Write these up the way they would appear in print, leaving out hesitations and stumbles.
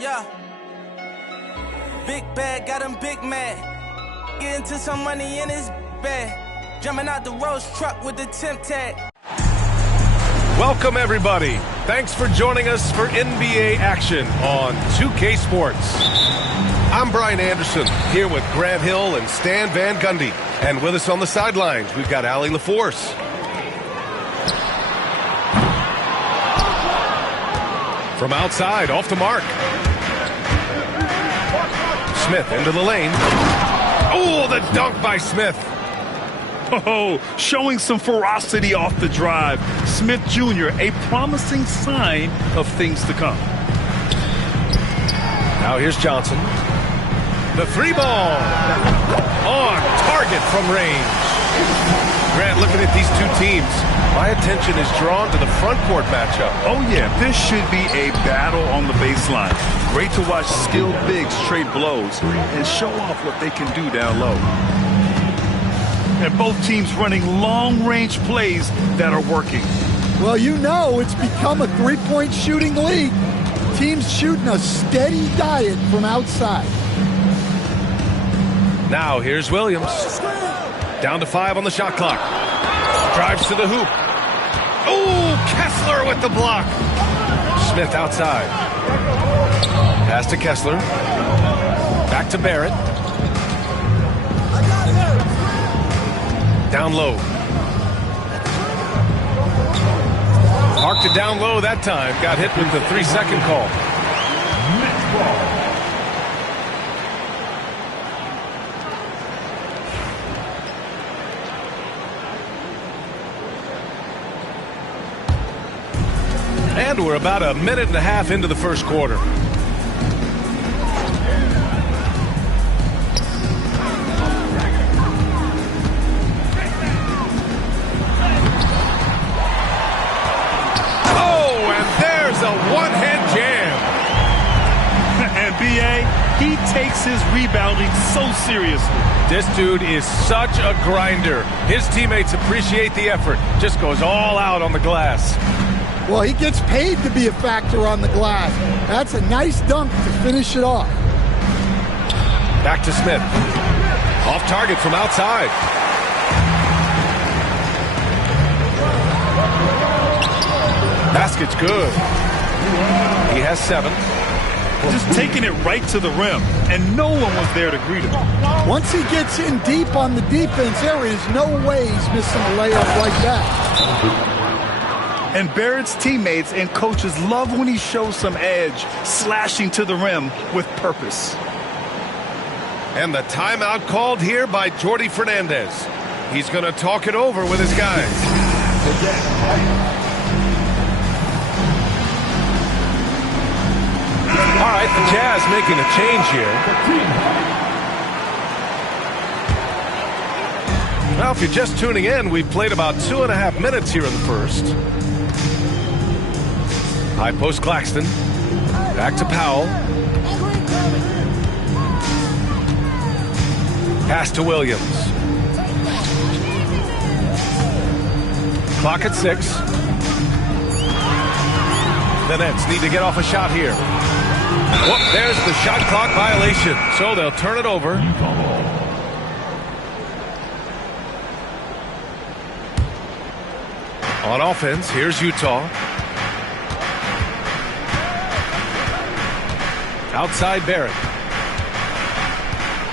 Yeah. Big bag, got him big mad. Get into some money in his bag. Jumping out the Rolls truck with the temp tag. Welcome, everybody. Thanks for joining us for NBA action on 2K Sports. I'm Brian Anderson, here with Grant Hill and Stan Van Gundy. And with us on the sidelines, we've got Allie LaForce. From outside, off the mark. Smith into the lane. Oh, the dunk by Smith. Oh, showing some ferocity off the drive. Smith Jr., a promising sign of things to come. Now here's Johnson. The three ball. On target from range. Grant, looking at these two teams, my attention is drawn to the front court matchup. Oh, yeah, this should be a battle on the baseline. Great to watch skilled bigs trade blows and show off what they can do down low. And both teams running long-range plays that are working. Well, you know it's become a three-point shooting league. Teams shooting a steady diet from outside. Now here's Williams. Down to 5 on the shot clock. Drives to the hoop. Oh, Kessler with the block. Smith outside. Pass to Kessler. Back to Barrett. Down low. Parked it down low that time. Got hit with the 3-second call. And we're about a minute and a half into the first quarter. One-hand jam. And B.A., he takes his rebounding so seriously. This dude is such a grinder. His teammates appreciate the effort. Just goes all out on the glass. Well, he gets paid to be a factor on the glass. That's a nice dunk to finish it off. Back to Smith. Off target from outside. Basket's good. He has 7. Just taking it right to the rim, and no one was there to greet him. Once he gets in deep on the defense, there is no way he's missing a layup like that. And Barrett's teammates and coaches love when he shows some edge, slashing to the rim with purpose. And the timeout called here by Jordi Fernandez. He's going to talk it over with his guys. All right, the Jazz making a change here. Well, if you're just tuning in, we've played about 2.5 minutes here in the first. High post Claxton. Back to Powell. Pass to Williams. Clock at 6. The Nets need to get off a shot here. Whoop, there's the shot clock violation. So they'll turn it over. On offense, here's Utah. Outside Barrett.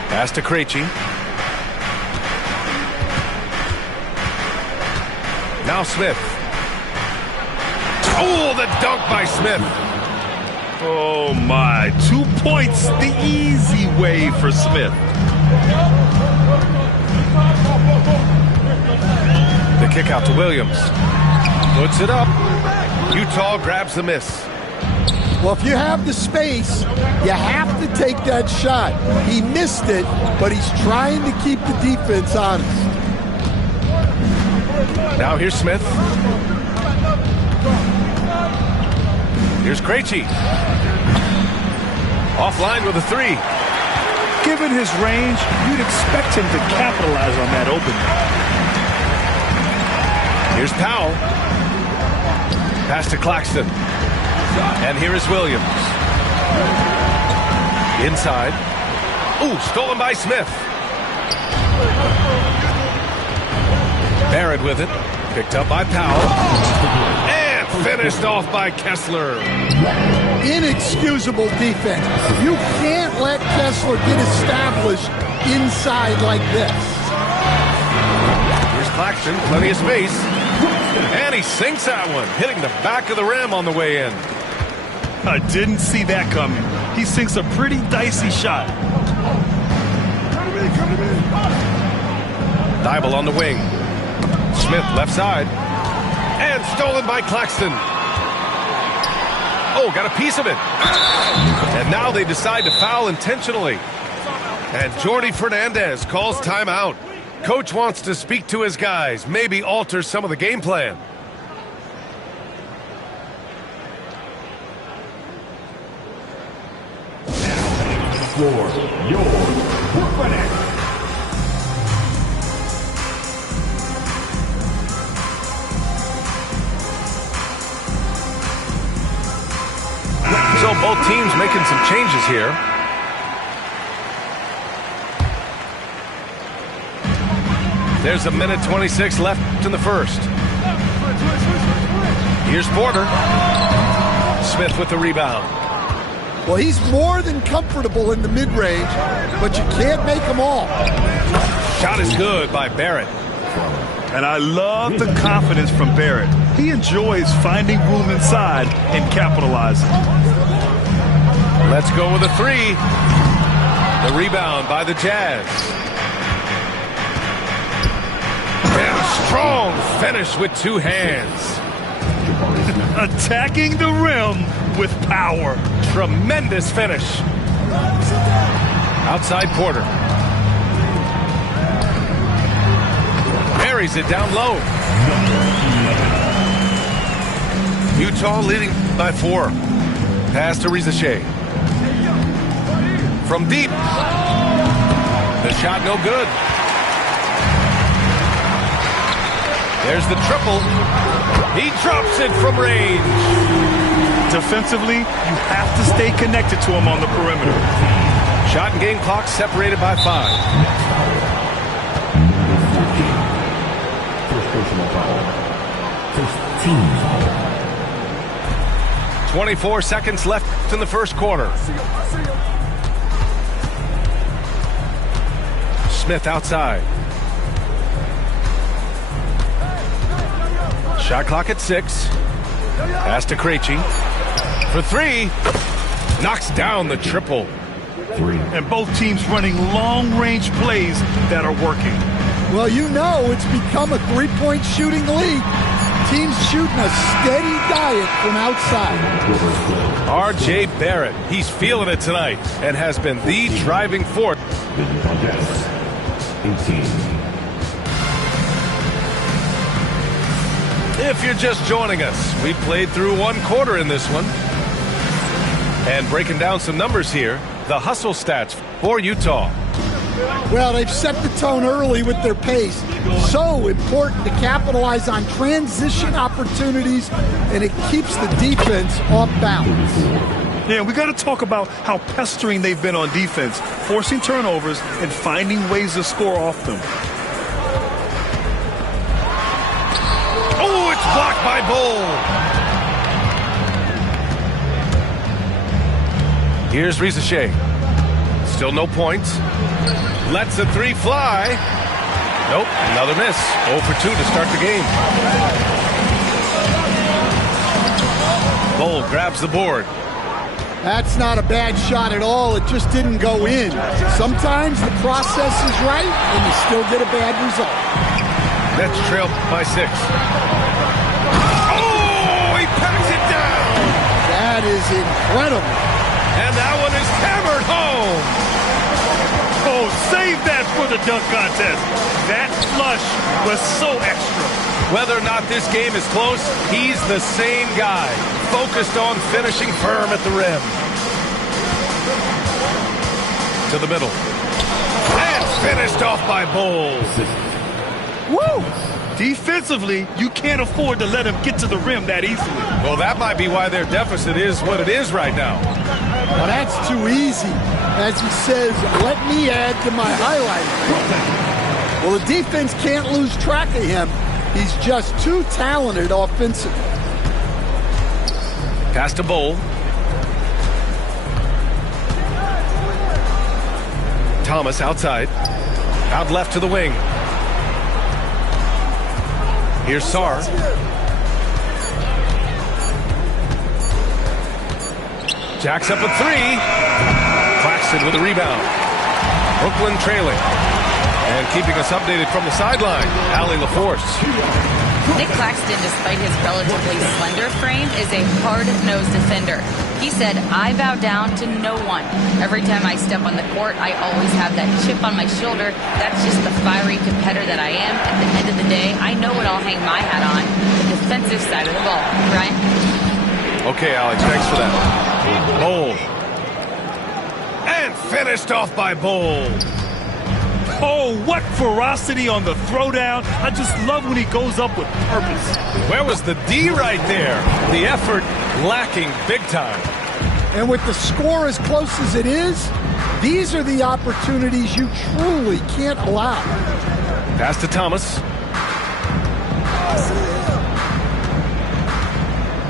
Pass to Krejci. Now Smith. Oh, the dunk by Smith. Oh, my. 2 points the easy way for Smith. The kick out to Williams. Puts it up. Utah grabs the miss. Well, if you have the space, you have to take that shot. He missed it, but he's trying to keep the defense honest. Now here's Smith. Here's Krejci. Offline with a 3. Given his range, you'd expect him to capitalize on that opening. Here's Powell. Pass to Claxton. And here is Williams. Inside. Ooh, stolen by Smith. Barrett with it. Picked up by Powell. And finished off by Kessler. Inexcusable defense. You can't let Kessler get established inside like this. Here's Claxton, plenty of space. And he sinks that one, hitting the back of the rim on the way in. I didn't see that coming. He sinks a pretty dicey shot. Thibault on the wing. Smith left side. And stolen by Claxton. Oh, got a piece of it. And now they decide to foul intentionally. And Jordi Fernandez calls timeout. Coach wants to speak to his guys, maybe alter some of the game plan. Floor, yours, Brooklyn. So both teams making some changes here. There's a minute 26 left in the first. Here's Porter. Smith with the rebound. Well, he's more than comfortable in the mid-range, but you can't make them all. Shot is good by Barrett. And I love the confidence from Barrett. He enjoys finding room inside and capitalizing. Let's go with a three. The rebound by the Jazz. And a strong finish with two hands. Attacking the rim with power. Tremendous finish. Outside Porter. Buries it down low. Utah leading by 4. Pass to Rizachet. From deep. The shot no good. There's the triple. He drops it from range. Defensively, you have to stay connected to him on the perimeter. Shot and game clock separated by 5. First personal foul. First team foul. 24 seconds left in the first quarter. Smith outside. Shot clock at 6. Pass to Krejci. For 3. Knocks down the triple. 3. And both teams running long-range plays that are working. Well, you know it's become a three-point shooting league. Teams shooting a steady diet from outside. R.J. Barrett, he's feeling it tonight and has been the driving force. 18. If you're just joining us, we played through one quarter in this one. And breaking down some numbers here, the hustle stats for Utah. Well, they've set the tone early with their pace. So important to capitalize on transition opportunities, and it keeps the defense off balance. Yeah, we got to talk about how pestering they've been on defense, forcing turnovers and finding ways to score off them. Oh, it's blocked by Bull. Here's Rizachet. Still no points. Lets the 3 fly. Nope, another miss. 0 for 2 to start the game. Bull grabs the board. That's not a bad shot at all. It just didn't go in. Sometimes the process is right, and you still get a bad result. Nets trail by 6. Oh, he packs it down. That is incredible. And that one is hammered home. Oh, save that for the dunk contest. That flush was so extra. Whether or not this game is close, he's the same guy, focused on finishing firm at the rim. To the middle. And finished off by Bull. Woo! Defensively, you can't afford to let him get to the rim that easily. Well, that might be why their deficit is what it is right now. Well, that's too easy. As he says, let me add to my highlight. Well, the defense can't lose track of him. He's just too talented offensively. Pass to Bowl. Thomas outside. Out left to the wing. Here's Sarr. Jacks up a three. Claxton with the rebound. Brooklyn trailing. And keeping us updated from the sideline, Allie LaForce. Nick Claxton, despite his relatively slender frame, is a hard-nosed defender. He said, I bow down to no one. Every time I step on the court, I always have that chip on my shoulder. That's just the fiery competitor that I am. At the end of the day, I know what I'll hang my hat on, the defensive side of the ball. Brian? Okay, Alex, thanks for that. Bowl. And finished off by Bowl. Oh, what ferocity on the throwdown. I just love when he goes up with purpose. Where was the D right there? The effort lacking big time. And with the score as close as it is, these are the opportunities you truly can't allow. Pass to Thomas.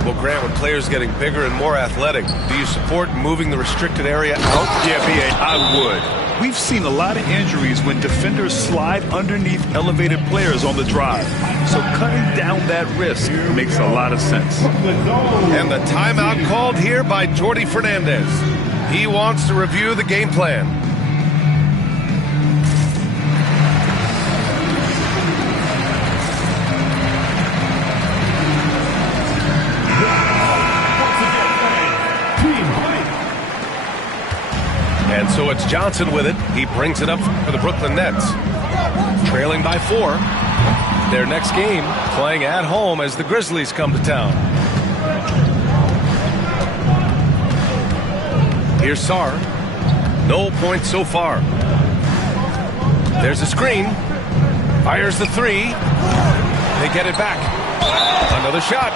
Well, Grant, with players getting bigger and more athletic, do you support moving the restricted area out? Yeah, B.A., I would. We've seen a lot of injuries when defenders slide underneath elevated players on the drive. So cutting down that risk makes a lot of sense. And the timeout called here by Jordi Fernandez. He wants to review the game plan. And so it's Johnson with it. He brings it up for the Brooklyn Nets. Trailing by 4. Their next game playing at home as the Grizzlies come to town. Here's Sarr. No points so far. There's a screen. Fires the 3. They get it back. Another shot.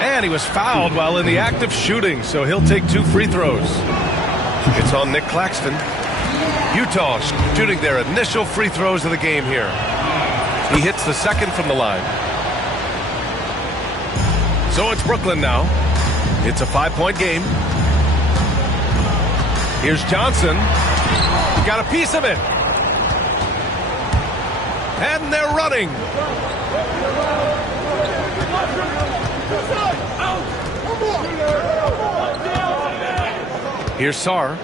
And he was fouled while in the act of shooting, so he'll take 2 free throws. It's on Nick Claxton. Utah shooting their initial free throws of the game here. He hits the second from the line. So it's Brooklyn now. It's a 5-point game. Here's Johnson. He got a piece of it. And they're running. Here's Sarr.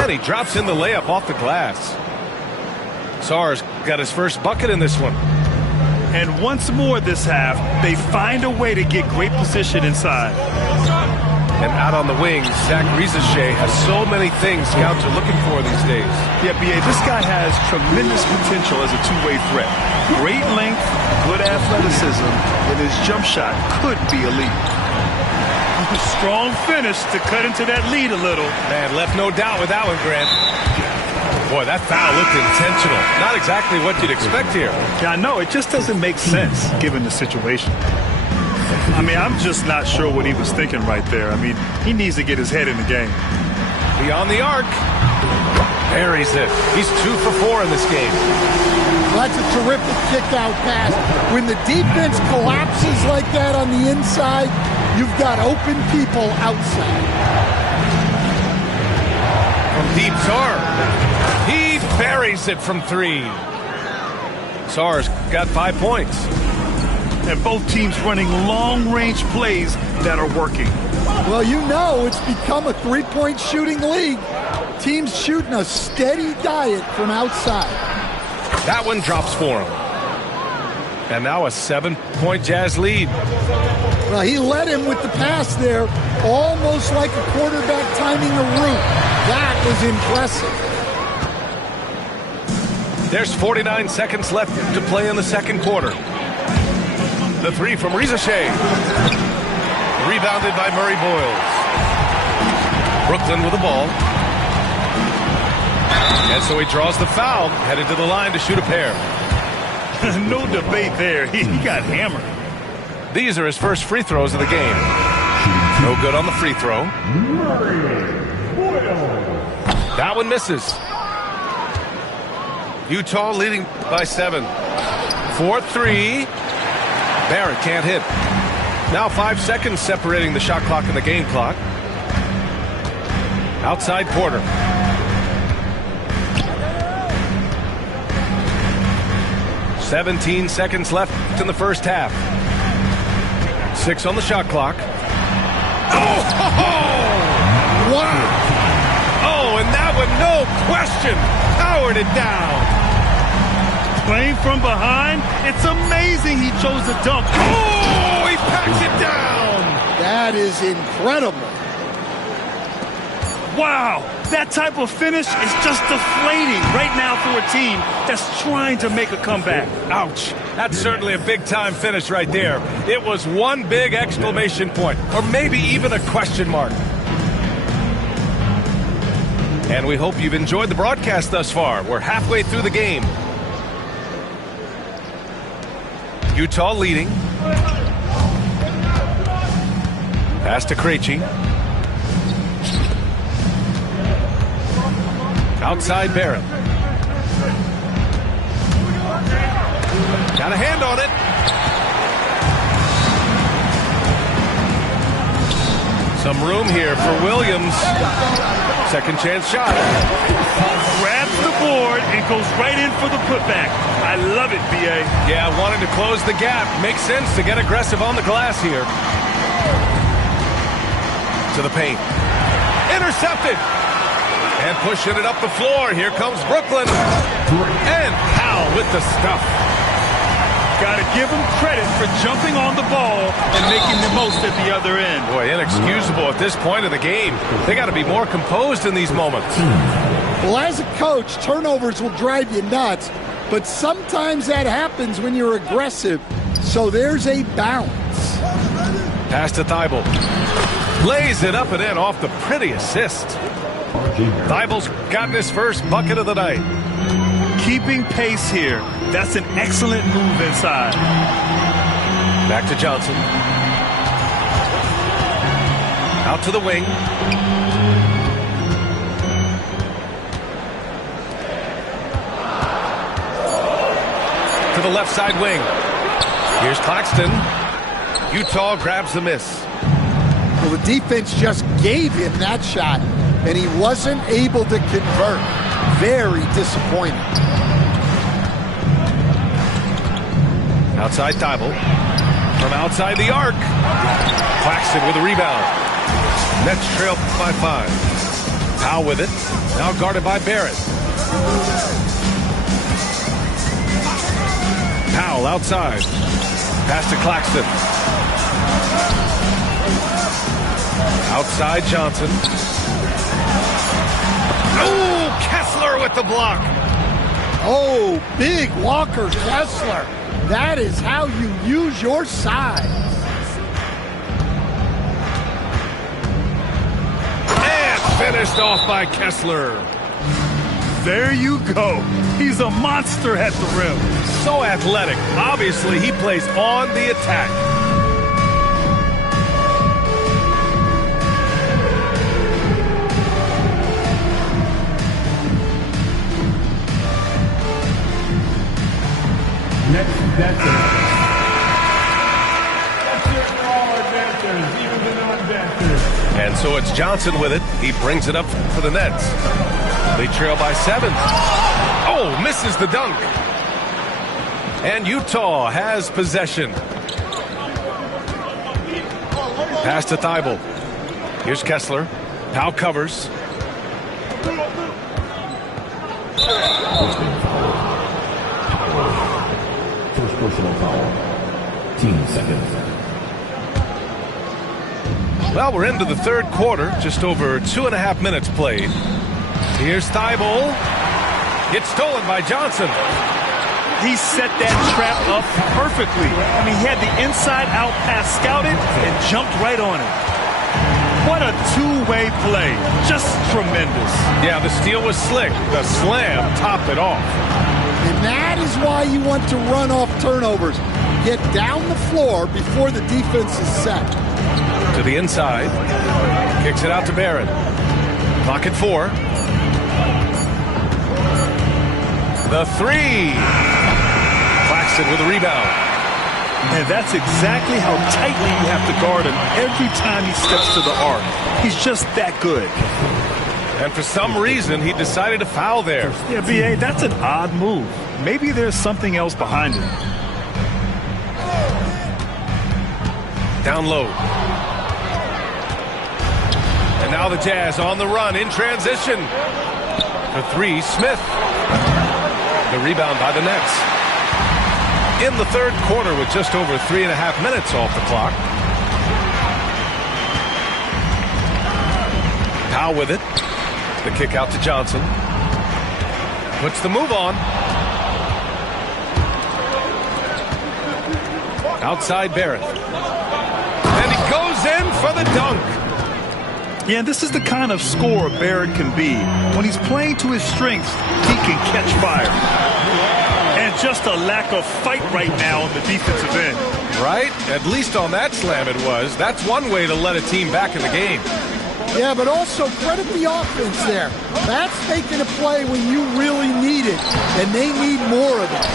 And he drops in the layup off the glass. Sarr's got his first bucket in this one. And once more this half, they find a way to get great position inside. And out on the wing, Zach Rizachet has so many things scouts are looking for these days. Yeah, B.A., this guy has tremendous potential as a two-way threat. Great length, good athleticism, and his jump shot could be elite. Strong finish to cut into that lead a little. Man, left no doubt with that one, Grant. Boy, that foul looked intentional. Not exactly what you'd expect here. Yeah, I know. It just doesn't make sense given the situation. I mean, I'm just not sure what he was thinking right there. I mean, he needs to get his head in the game. Beyond the arc. Buries it. He's 2 for 4 in this game. Well, that's a terrific kick-out pass. When the defense collapses like that on the inside, you've got open people outside. From deep, Sarr. He buries it from 3. Sarr's got 5 points. And both teams running long-range plays that are working. Well, you know it's become a three-point shooting league. Teams shooting a steady diet from outside. That one drops for him. And now a 7-point Jazz lead. Well, he led him with the pass there, almost like a quarterback timing a route. That was impressive. There's 49 seconds left to play in the second quarter. The 3 from Rizachet. Rebounded by Murray Boyles. Brooklyn with the ball. And so he draws the foul, headed to the line to shoot a pair. No debate there. He got hammered. These are his first free throws of the game. No good on the free throw. That one misses. Utah leading by 7. 4-3. Barrett can't hit. Now 5 seconds separating the shot clock and the game clock. Outside Porter. "17 seconds left in the first half. 6 on the shot clock. Oh! Wow! Oh, and that one, no question, powered it down. Playing from behind, it's amazing he chose to dunk. Oh, he packs it down. That is incredible. Wow, that type of finish is just deflating right now for a team that's trying to make a comeback. Ouch. That's certainly a big-time finish right there. It was one big exclamation point, or maybe even a question mark. And we hope you've enjoyed the broadcast thus far. We're halfway through the game. Utah leading. Pass to Krejci. Outside Barrett. Got a hand on it. Some room here for Williams. Second chance shot. Grabs the board and goes right in for the putback. I love it, B.A. Yeah, wanting to close the gap. Makes sense to get aggressive on the glass here. To the paint. Intercepted. And pushing it up the floor. Here comes Brooklyn. And Powell with the stuff. Got to give him credit for jumping on the ball and making the most at the other end. Boy, inexcusable at this point of the game. They got to be more composed in these moments. Well, as a coach, turnovers will drive you nuts, but sometimes that happens when you're aggressive. So there's a balance. Pass to Thibault. Lays it up and in off the pretty assist. Thibault's gotten his first bucket of the night. Keeping pace here. That's an excellent move inside. Back to Johnson. Out to the wing. To the left side wing. Here's Claxton. Utah grabs the miss. Well, the defense just gave him that shot, and he wasn't able to convert. Very disappointing. Outside Thibault. From outside the arc. Claxton with a rebound. Nets trail by 5. Powell with it. Now guarded by Barrett. Powell outside. Pass to Claxton. Outside Johnson. Oh, Kessler with the block. Oh, big Walker Kessler. That is how you use your size. And finished off by Kessler. There you go. He's a monster at the rim. So athletic. Obviously, he plays on the attack. Next contestant. Let's hear it for all our dancers, even the non-dancers. And so it's Johnson with it. He brings it up for the Nets. They trail by 7. Oh, misses the dunk. And Utah has possession. Pass to Thibault. Here's Kessler. Powell covers. First personal foul. 10 seconds. Well, we're into the third quarter. Just over 2.5 minutes played. Here's Thibault. It's stolen by Johnson. He set that trap up perfectly. I mean, he had the inside-out pass scouted and jumped right on it. What a two-way play. Just tremendous. Yeah, the steal was slick. The slam topped it off. And that is why you want to run off turnovers. Get down the floor before the defense is set. To the inside. Kicks it out to Barrett. Clock at 4. The 3. Claxton with a rebound. And that's exactly how tightly you have to guard him every time he steps to the arc. He's just that good. And for some reason, he decided to foul there. Yeah, B.A., that's an odd move. Maybe there's something else behind it. Down low. And now the Jazz on the run in transition. For 3, Smith. The rebound by the Nets. In the third quarter with just over 3.5 minutes off the clock. Powell with it. The kick out to Johnson. Puts the move on. Outside Barrett. And he goes in for the dunk. Yeah, this is the kind of scorer Barrett can be. When he's playing to his strengths, he can catch fire. And just a lack of fight right now on the defensive end. Right? At least on that slam it was. That's one way to let a team back in the game. Yeah, but also credit the offense there. That's making a play when you really need it, and they need more of it.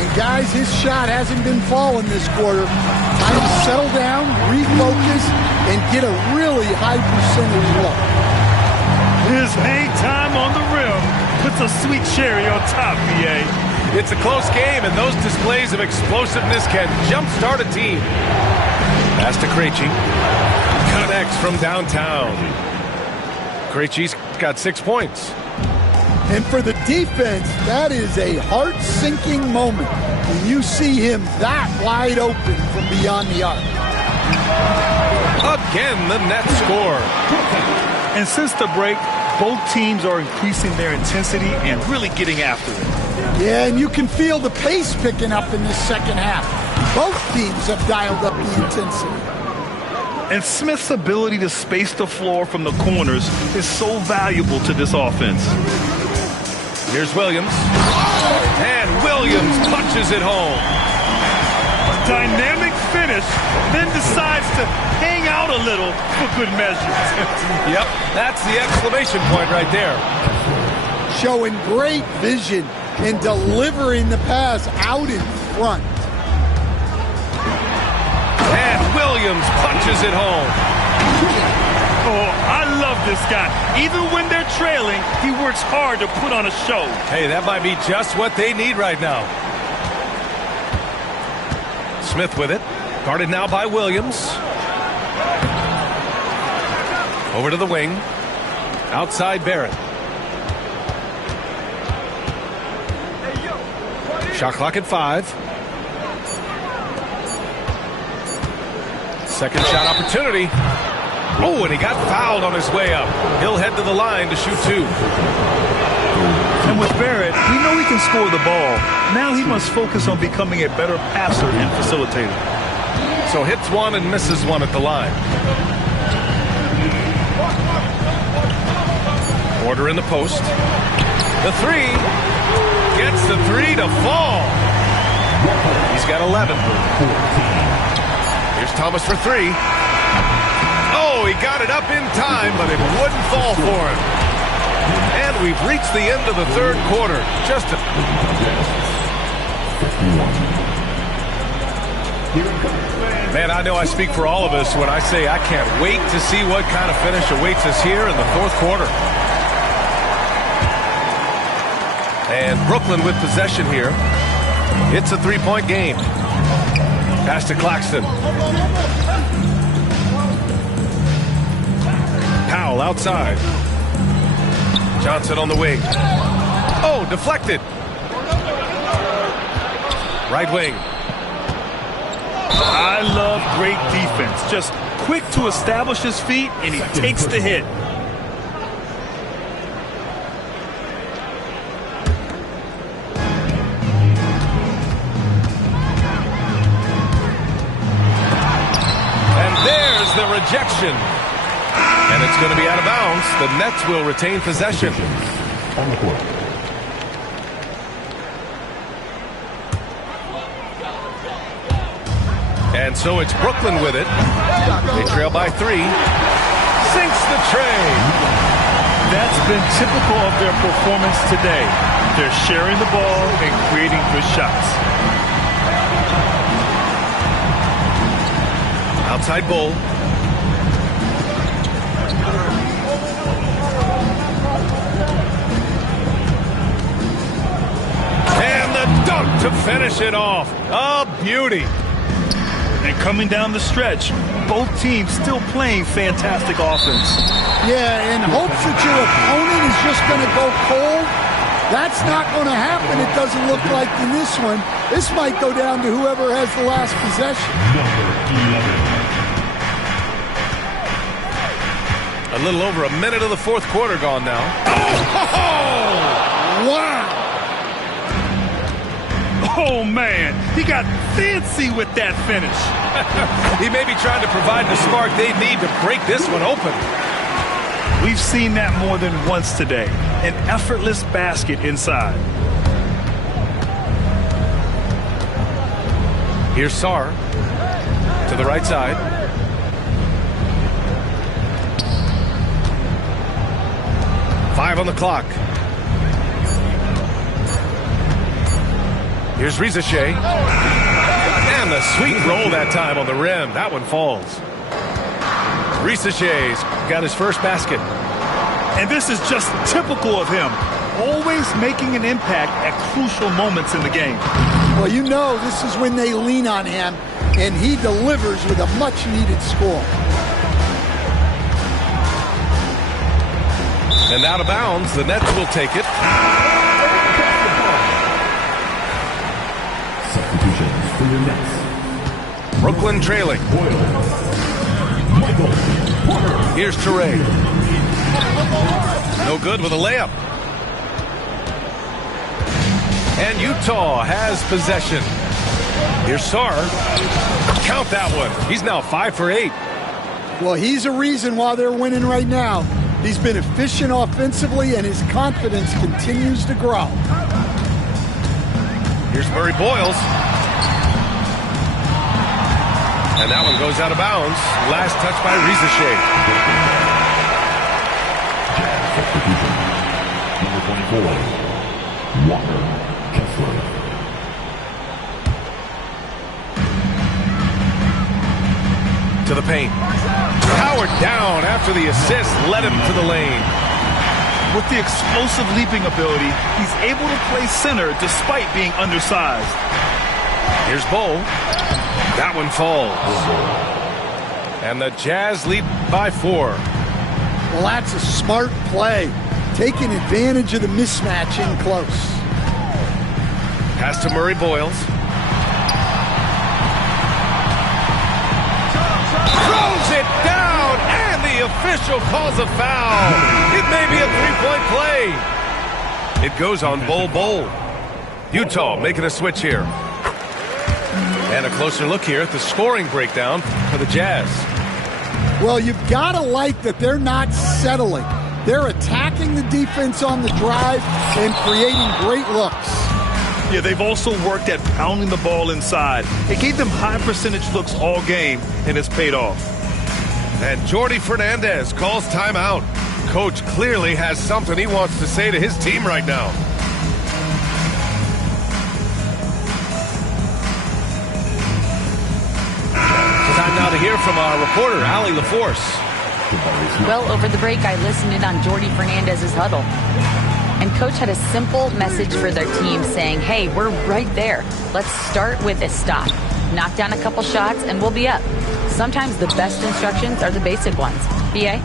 And guys, his shot hasn't been falling this quarter. Time to settle down, refocus, and get a really high percentage look. His hang time on the rim puts a sweet cherry on top, B.A. It's a close game, and those displays of explosiveness can jumpstart a team. Pass to Krejci. Connects from downtown. Krejci's got 6 points. And for the defense, that is a heart-sinking moment when you see him that wide open from beyond the arc. Again, the Nets score. And since the break, both teams are increasing their intensity and really getting after it. Yeah, and you can feel the pace picking up in this second half. Both teams have dialed up the intensity. And Smith's ability to space the floor from the corners is so valuable to this offense. Here's Williams. And Williams punches it home. Dynamic finish, then decides to hang out a little for good measure. Yep, that's the exclamation point right there. Showing great vision and delivering the pass out in front. And Williams punches it home. Oh, I love this guy. Even when they're trailing, he works hard to put on a show. Hey, that might be just what they need right now. Smith with it. Guarded now by Williams. Over to the wing. Outside Barrett. Shot clock at 5. Second shot opportunity. Oh, and he got fouled on his way up. He'll head to the line to shoot 2. And with Barrett, we know he can score the ball. Now he must focus on becoming a better passer and facilitator. So hits 1 and misses 1 at the line. Order in the post. The 3. Gets the 3 to fall. He's got 11. Here's Thomas for 3. Oh, he got it up in time, but it wouldn't fall for him. And we've reached the end of the third quarter. Just a... Man, I know I speak for all of us when I say I can't wait to see what kind of finish awaits us here in the fourth quarter. And Brooklyn with possession here. It's a 3-point game. Pass to Claxton. Powell outside. Johnson on the wing. Oh, deflected. Right wing. I love great defense. Just quick to establish his feet, and he takes the hit. And there's the rejection. And it's going to be out of bounds. The Nets will retain possession. On the court. And so it's Brooklyn with it. They trail by 3. Sinks the tray. That's been typical of their performance today. They're sharing the ball and creating good shots. Outside Bull. And the dunk to finish it off. A beauty. And coming down the stretch, both teams still playing fantastic offense. Yeah, in hopes that your opponent is just going to go cold. That's not going to happen, it doesn't look like in this one. This might go down to whoever has the last possession. A little over a minute of the fourth quarter gone now. Oh! Wow! Oh, man, he got fancy with that finish. He may be trying to provide the spark they need to break this one open. We've seen that more than once today. An effortless basket inside. Here's Sarr to the right side. Five on the clock. Here's Rizachet. And the sweet roll that time on the rim. That one falls. Rizachet's got his first basket. And this is just typical of him. Always making an impact at crucial moments in the game. Well, you know this is when they lean on him, and he delivers with a much-needed score. And out of bounds, the Nets will take it. Substitutions for the Nets. Brooklyn trailing. Here's Toure. No good with a layup. And Utah has possession. Here's Sarr. Count that one. He's now 5 for 8. Well, he's a reason why they're winning right now. He's been efficient offensively, and his confidence continues to grow. Here's Murray Boyles. And that one goes out of bounds. Last touch by Rizachet. Number 24, Walker Kessler. To the paint. Powered down after the assist led him to the lane. With the explosive leaping ability, he's able to play center despite being undersized. Here's Bull. That one falls. And the Jazz lead by 4. Well, that's a smart play. Taking advantage of the mismatch in close. Pass to Murray Boyles. Throws it down, and the official calls a foul. It may be a three-point play. It goes on Bull. Utah making a switch here. And a closer look here at the scoring breakdown for the Jazz. Well, you've got to like that they're not settling. They're attacking the defense on the drive and creating great looks. Yeah, they've also worked at pounding the ball inside. It gave them high percentage looks all game, and it's paid off. And Jordi Fernandez calls timeout. Coach clearly has something he wants to say to his team right now. Time now to hear from our reporter, Allie LaForce. Well, over the break, I listened in on Jordi Fernandez's huddle. And Coach had a simple message for their team saying, hey, we're right there. Let's start with a stop. Knock down a couple shots, and we'll be up. Sometimes the best instructions are the basic ones. B.A.?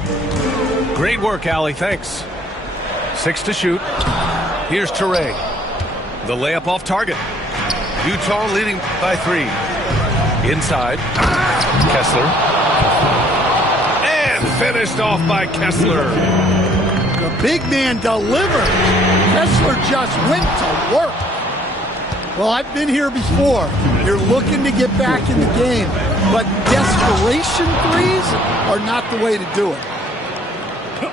Great work, Allie. Thanks. 6 to shoot. Here's Toure. The layup off target. Utah leading by 3. Inside. Kessler. Finished off by Kessler. The big man delivered. Kessler just went to work. Well, I've been here before. You're looking to get back in the game, but desperation threes are not the way to do it.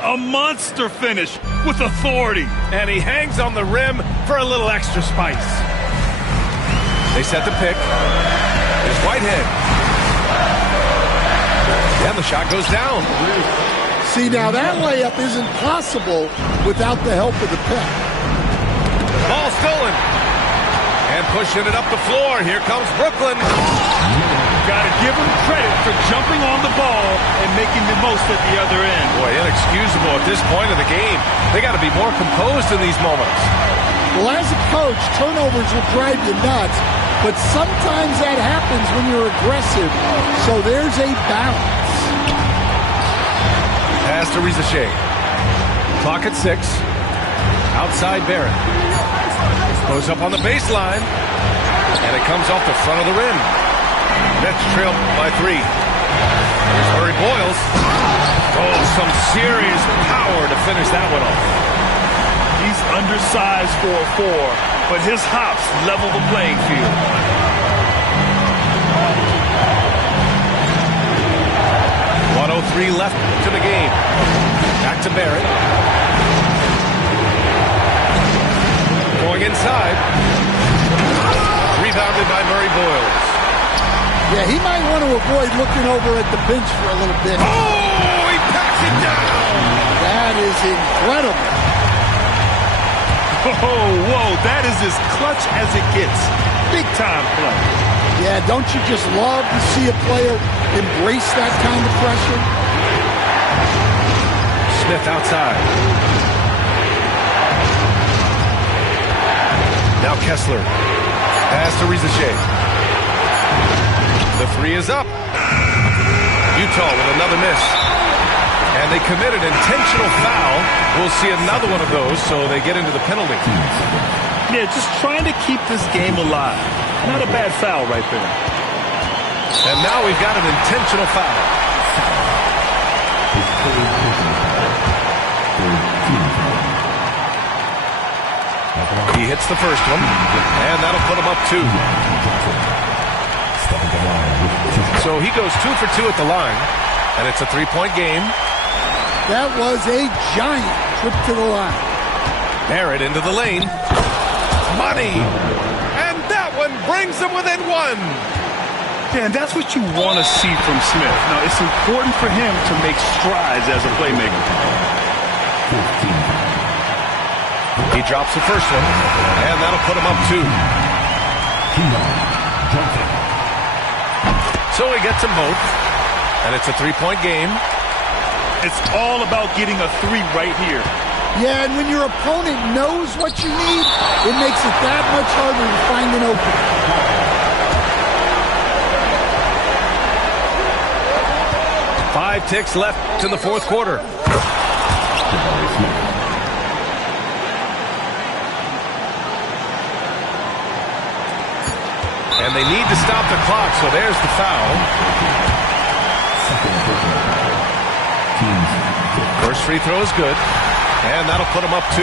A monster finish with authority. And he hangs on the rim for a little extra spice. They set the pick. Here's Whitehead. And the shot goes down. See, now that layup isn't possible without the help of the pick. Ball stolen. And pushing it up the floor. Here comes Brooklyn. Got to give him credit for jumping on the ball and making the most at the other end. Boy, inexcusable at this point of the game. They got to be more composed in these moments. Well, as a coach, turnovers will drive you nuts, but sometimes that happens when you're aggressive. So there's a balance. Pass to Rizachet. Clock at 6. Outside Barrett. Goes up on the baseline. And it comes off the front of the rim. Nets trail by 3. Here's Murray Boyles. Oh, some serious power to finish that one off. He's undersized for a 4, but his hops level the playing field. .103 left to the game. Back to Barrett. Going inside. Rebounded by Murray Boyles. Yeah, he might want to avoid looking over at the bench for a little bit. Oh, he packs it down. That is incredible. Oh, whoa, that is as clutch as it gets. Big time play. Yeah, don't you just love to see a player embrace that kind of pressure? Smith outside. Now Kessler. Pass to Rizachet. The 3 is up. Utah with another miss. And they committed intentional foul. We'll see another one of those, so they get into the penalty. Yeah, just trying to keep this game alive. Not a bad foul right there. And now we've got an intentional foul. He hits the first one, and that'll put him up 2. So he goes 2 for 2 at the line, and it's a 3-point game. That was a giant trip to the line. Barrett into the lane. Money! And that one brings them within 1. Yeah, and that's what you want to see from Smith. Now, it's important for him to make strides as a playmaker. He drops the first one, and that'll put him up 2. So he gets them both, and it's a 3-point game. It's all about getting a 3 right here. Yeah, and when your opponent knows what you need, it makes it that much harder to find an opening. 5 ticks left in the fourth quarter. And they need to stop the clock, so there's the foul. First free throw is good, and that'll put him up 2.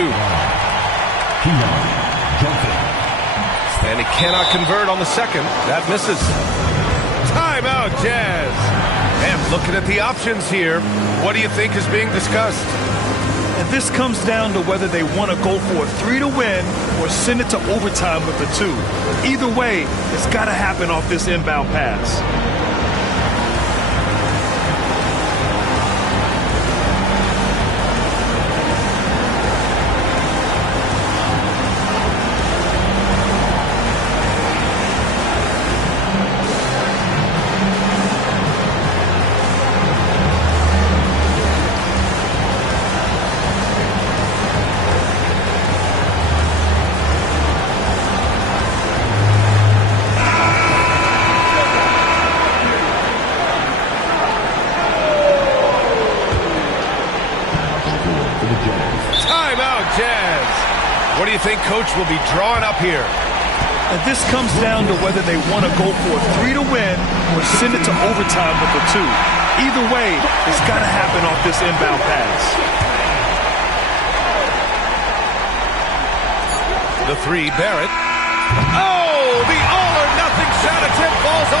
And he cannot convert on the second. That misses. Timeout, Jazz. And looking at the options here, what do you think is being discussed? And this comes down to whether they want to go for a 3 to win or send it to overtime with a 2. Either way, it's got to happen off this inbound pass. What do you think Coach will be drawing up here? And this comes down to whether they want to go for a 3 to win or send it to overtime with a 2. Either way, it's got to happen off this inbound pass. The 3, Barrett. Oh, the all-or-nothing shot attempt falls